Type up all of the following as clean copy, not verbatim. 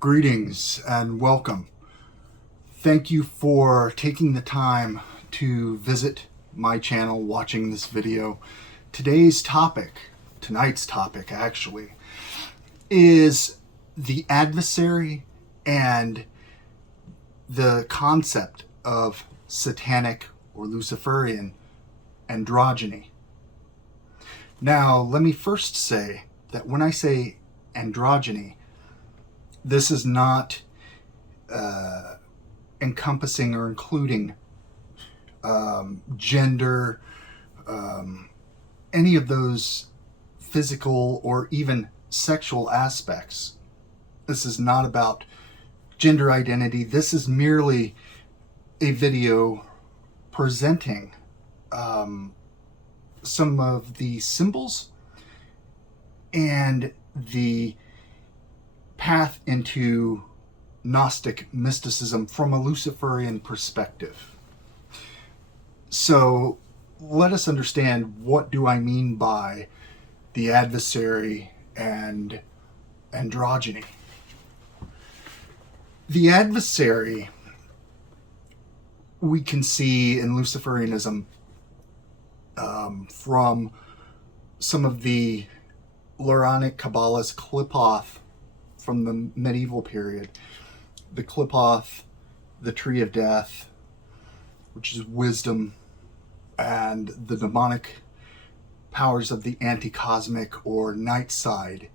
Greetings and welcome. Thank you for taking the time to visit my channel, watching this video. Tonight's topic actually, is the adversary and the concept of Satanic or Luciferian androgyny. Now, let me first say that when I say androgyny, this is not encompassing or including gender, any of those physical or even sexual aspects. This is not about gender identity. This is merely a video presenting some of the symbols and the path into Gnostic mysticism from a Luciferian perspective. So let us understand, what do I mean by the adversary and androgyny? The adversary we can see in Luciferianism from some of the Luranic Qabalah's Qliphoth from the medieval period. The Qliphoth, the Tree of Death, which is wisdom, and the demonic powers of the anti-cosmic or night side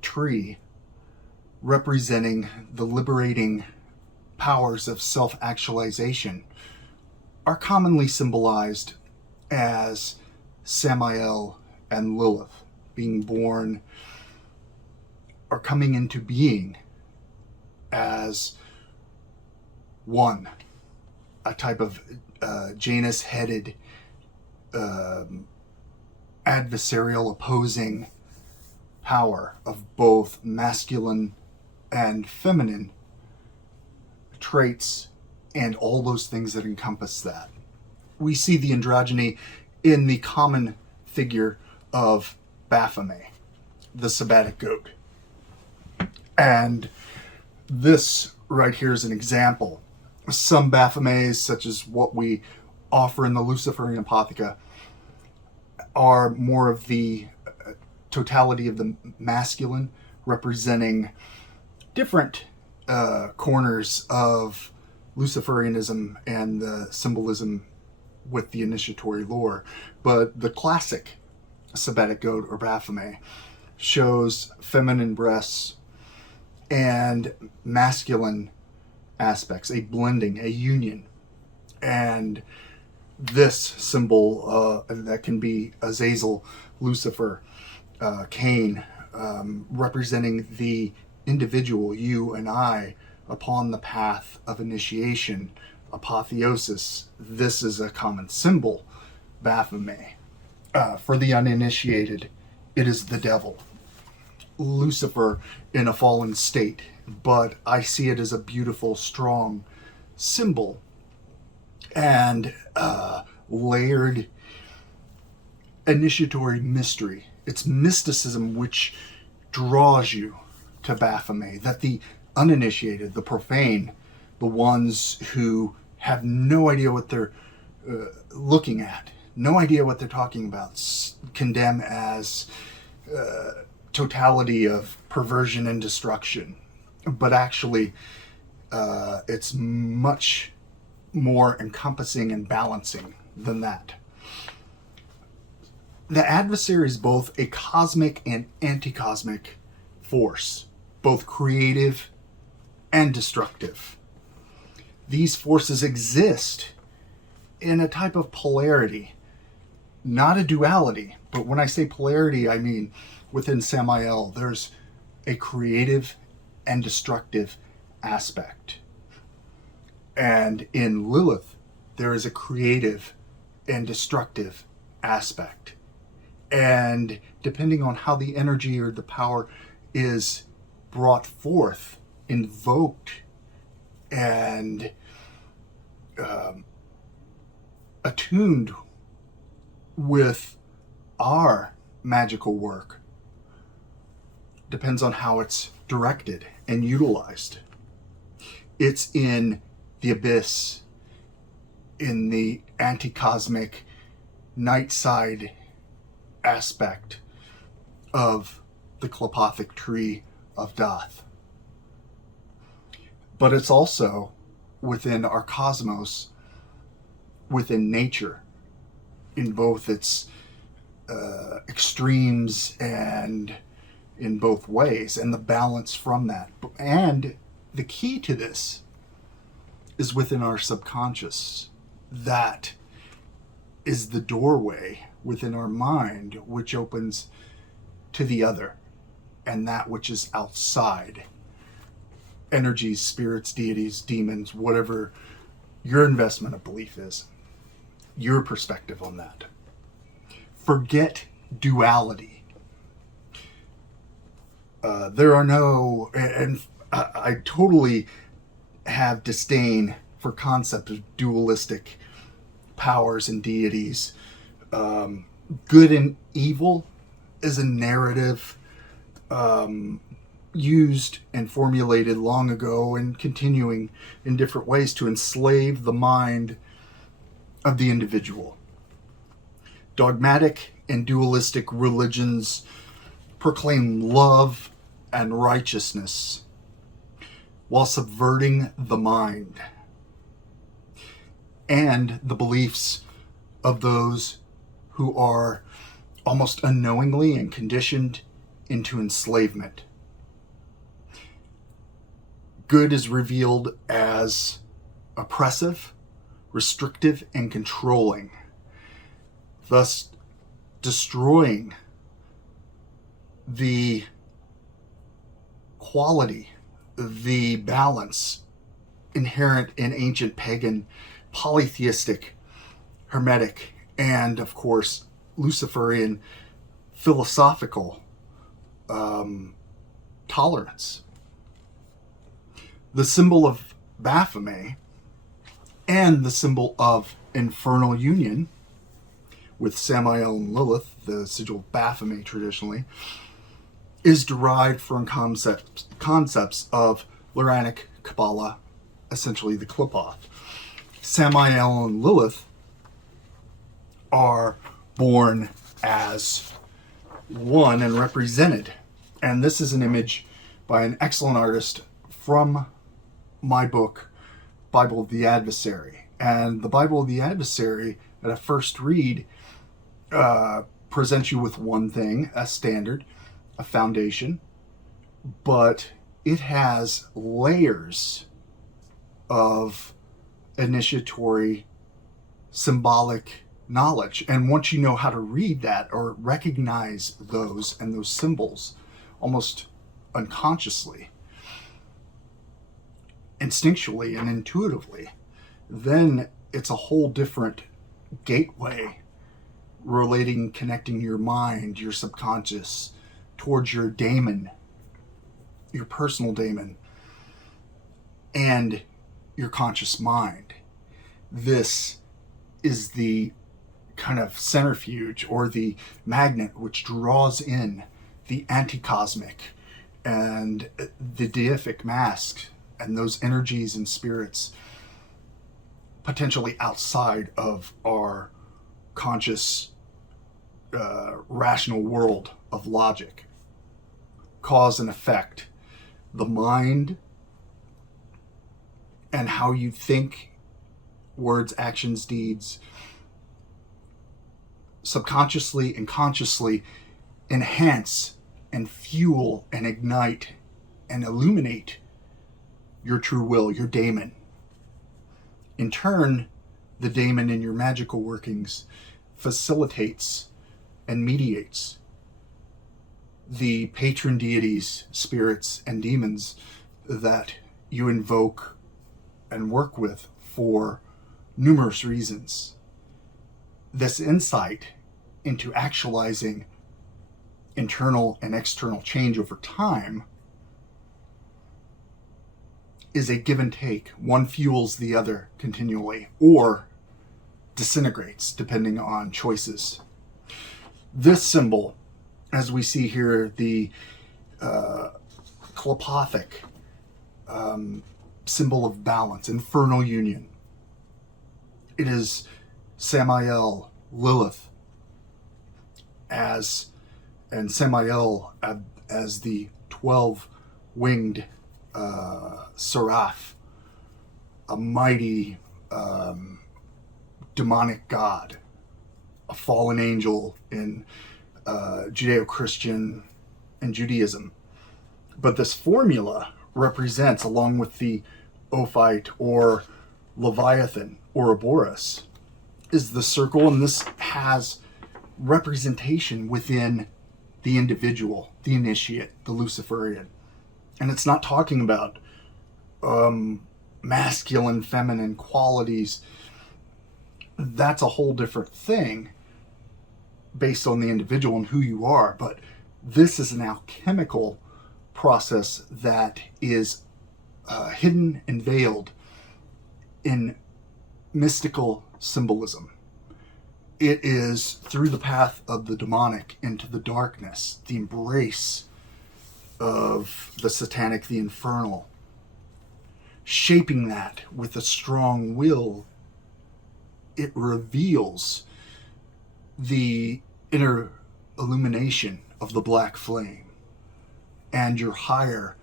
tree, representing the liberating powers of self-actualization, are commonly symbolized as Samael and Lilith, being born or coming into being as one, a type of Janus-headed adversarial opposing power of both masculine and feminine traits and all those things that encompass that. We see the androgyny in the common figure of Baphomet, the Sabbatic Goat. And this right here is an example. Some Baphomets, such as what we offer in the Luciferian Apotheca, are more of the totality of the masculine, representing different corners of Luciferianism and the symbolism with the initiatory lore. But the classic Sabbatic Goat or Baphomet shows feminine breasts and masculine aspects, a blending, a union. And this symbol that can be Azazel, Lucifer, Cain, representing the individual, you and I, upon the path of initiation, apotheosis. This is a common symbol, Baphomet. For the uninitiated, it is the devil, Lucifer in a fallen state, but I see it as a beautiful, strong symbol and layered initiatory mystery. It's mysticism which draws you to Baphomet, that the uninitiated, the profane, the ones who have no idea what they're looking at, no idea what they're talking about, condemn as totality of perversion and destruction. But actually, it's much more encompassing and balancing than that. The adversary is both a cosmic and anti-cosmic force, both creative and destructive. These forces exist in a type of polarity, not a duality. But when I say polarity, I mean within Samael, there's a creative and destructive aspect. And in Lilith, there is a creative and destructive aspect. And depending on how the energy or the power is brought forth, invoked, and attuned with our magical work, depends on how it's directed and utilized. It's in the abyss, in the anti-cosmic night side aspect of the Qlipothic tree of Doth. But it's also within our cosmos, within nature, in both its extremes and in both ways, and the balance from that. And the key to this is within our subconscious. That is the doorway within our mind which opens to the other and that which is outside. Energies, spirits, deities, demons, whatever your investment of belief is, your perspective on that. Forget duality. There are no, and I totally have disdain for concept of dualistic powers and deities. Good and evil is a narrative used and formulated long ago and continuing in different ways to enslave the mind of the individual. Dogmatic and dualistic religions proclaim love and righteousness while subverting the mind and the beliefs of those who are almost unknowingly and conditioned into enslavement. Good is revealed as oppressive, restrictive, and controlling, thus destroying the quality, the balance inherent in ancient pagan, polytheistic, hermetic, and of course Luciferian philosophical tolerance. The symbol of Baphomet and the symbol of Infernal Union with Samael and Lilith, the Sigil of Baphomet traditionally, is derived from concepts of Luranic Qabalah, essentially the Qliphoth. Samael and Lilith are born as one and represented. And this is an image by an excellent artist from my book, Bible of the Adversary. And the Bible of the Adversary, at a first read, presents you with one thing, a standard, a foundation, but it has layers of initiatory symbolic knowledge. And once you know how to read that or recognize those and those symbols almost unconsciously, instinctually and intuitively, then it's a whole different gateway relating, connecting your mind, your subconscious, towards your daemon, your personal daemon, and your conscious mind. This is the kind of centrifuge or the magnet which draws in the anti-cosmic and the deific mask and those energies and spirits potentially outside of our conscious rational world of logic. Cause and effect. The mind and how you think, words, actions, deeds, subconsciously and consciously enhance and fuel and ignite and illuminate your true will, your daemon. In turn, the daemon in your magical workings facilitates and mediates the patron deities, spirits, and demons that you invoke and work with for numerous reasons. This insight into actualizing internal and external change over time is a give and take. One fuels the other continually or disintegrates depending on choices. This symbol, as we see here, the Qlipothic, symbol of balance, Infernal Union. It is Samael, Lilith, and Samael as the 12-winged seraph, a mighty demonic god, a fallen angel in Judeo-Christian and Judaism. But this formula represents, along with the Ophite or Leviathan, Ouroboros, is the circle, and this has representation within the individual, the initiate, the Luciferian. And it's not talking about masculine, feminine qualities. That's a whole different thing based on the individual and who you are. But this is an alchemical process that is hidden and veiled in mystical symbolism. It is through the path of the demonic into the darkness, the embrace of the satanic, the infernal, shaping that with a strong will. It reveals the inner illumination of the black flame and your higher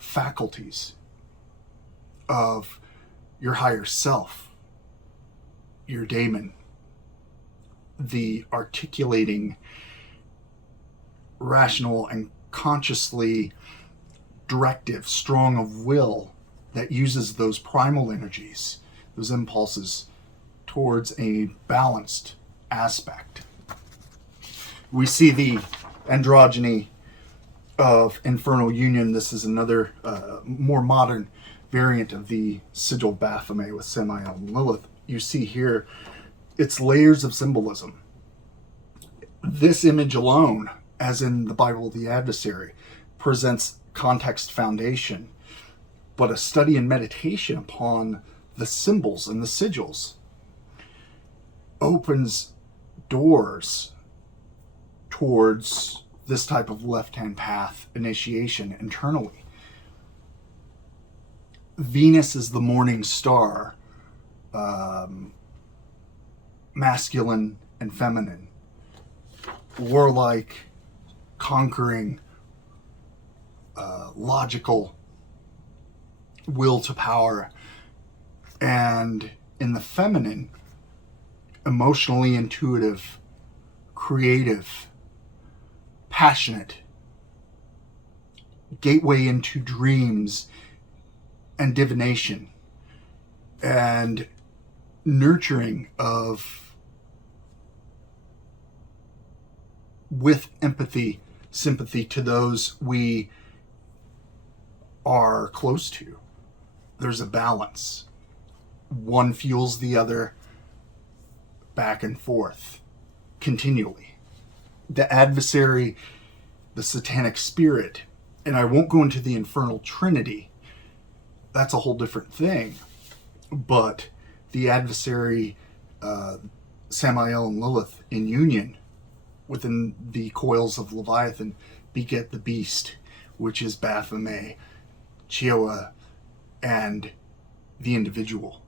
faculties of your higher self, your daemon, the articulating, rational and consciously directive, strong of will that uses those primal energies, those impulses towards a balanced aspect. We see the Androgyny of Infernal Union. This is another more modern variant of the Sigil of Baphomet with Samael and Lilith. You see here, it's layers of symbolism. This image alone, as in the Bible, the Adversary, presents context foundation, but a study and meditation upon the symbols and the sigils opens doors towards this type of left-hand path initiation internally. Venus is the morning star, masculine and feminine, warlike, conquering, logical, will to power, and in the feminine, emotionally intuitive, creative, passionate, gateway into dreams and divination, and nurturing of, with empathy, sympathy to those we are close to. There's a balance. One fuels the other back and forth continually. The adversary, the satanic spirit, and I won't go into the infernal trinity. That's a whole different thing. But the adversary, Samael and Lilith in union within the coils of Leviathan, beget the beast, which is Baphomet, Chioa, and the individual.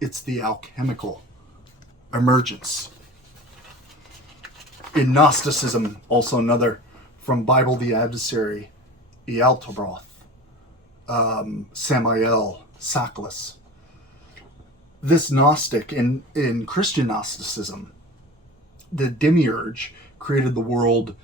It's the alchemical emergence. In Gnosticism, also another from Bible the Adversary, Ealtabroth, Samael, Sackless. This Gnostic, in Christian Gnosticism, the demiurge created the world,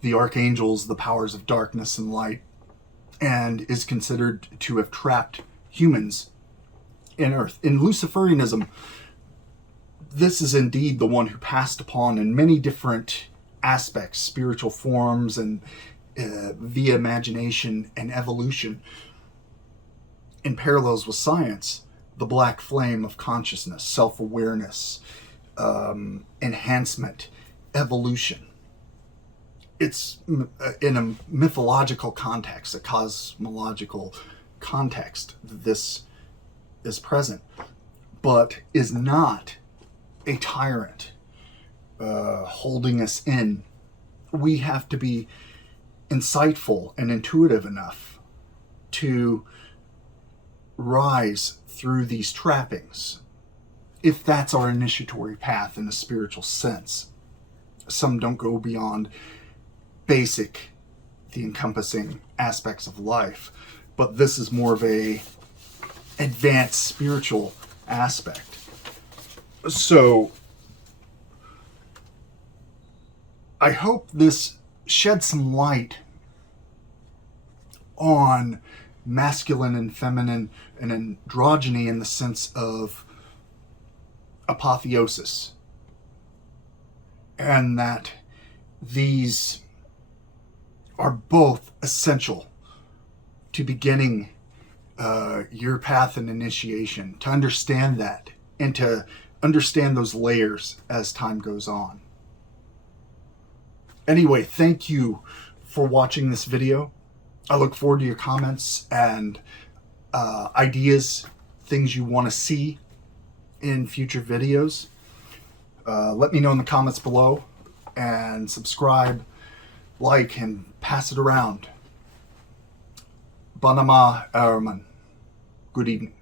the archangels, the powers of darkness and light, and is considered to have trapped humans in earth. In Luciferianism, this is indeed the one who passed upon in many different aspects, spiritual forms, and via imagination and evolution, in parallels with science, the black flame of consciousness, self-awareness, enhancement, evolution. It's in a mythological context, a cosmological context, this is present, but is not a tyrant holding us in. We have to be insightful and intuitive enough to rise through these trappings, if that's our initiatory path in a spiritual sense. Some don't go beyond basic, the encompassing aspects of life, but this is more of a advanced spiritual aspect. So I hope this sheds some light on masculine and feminine and androgyny in the sense of apotheosis, and that these are both essential to beginning your path and initiation, to understand that and to understand those layers as time goes on. Anyway, thank you for watching this video. I look forward to your comments and ideas, things you want to see in future videos. Let me know in the comments below, and subscribe, like, and pass it around. Banama Araman. Good evening.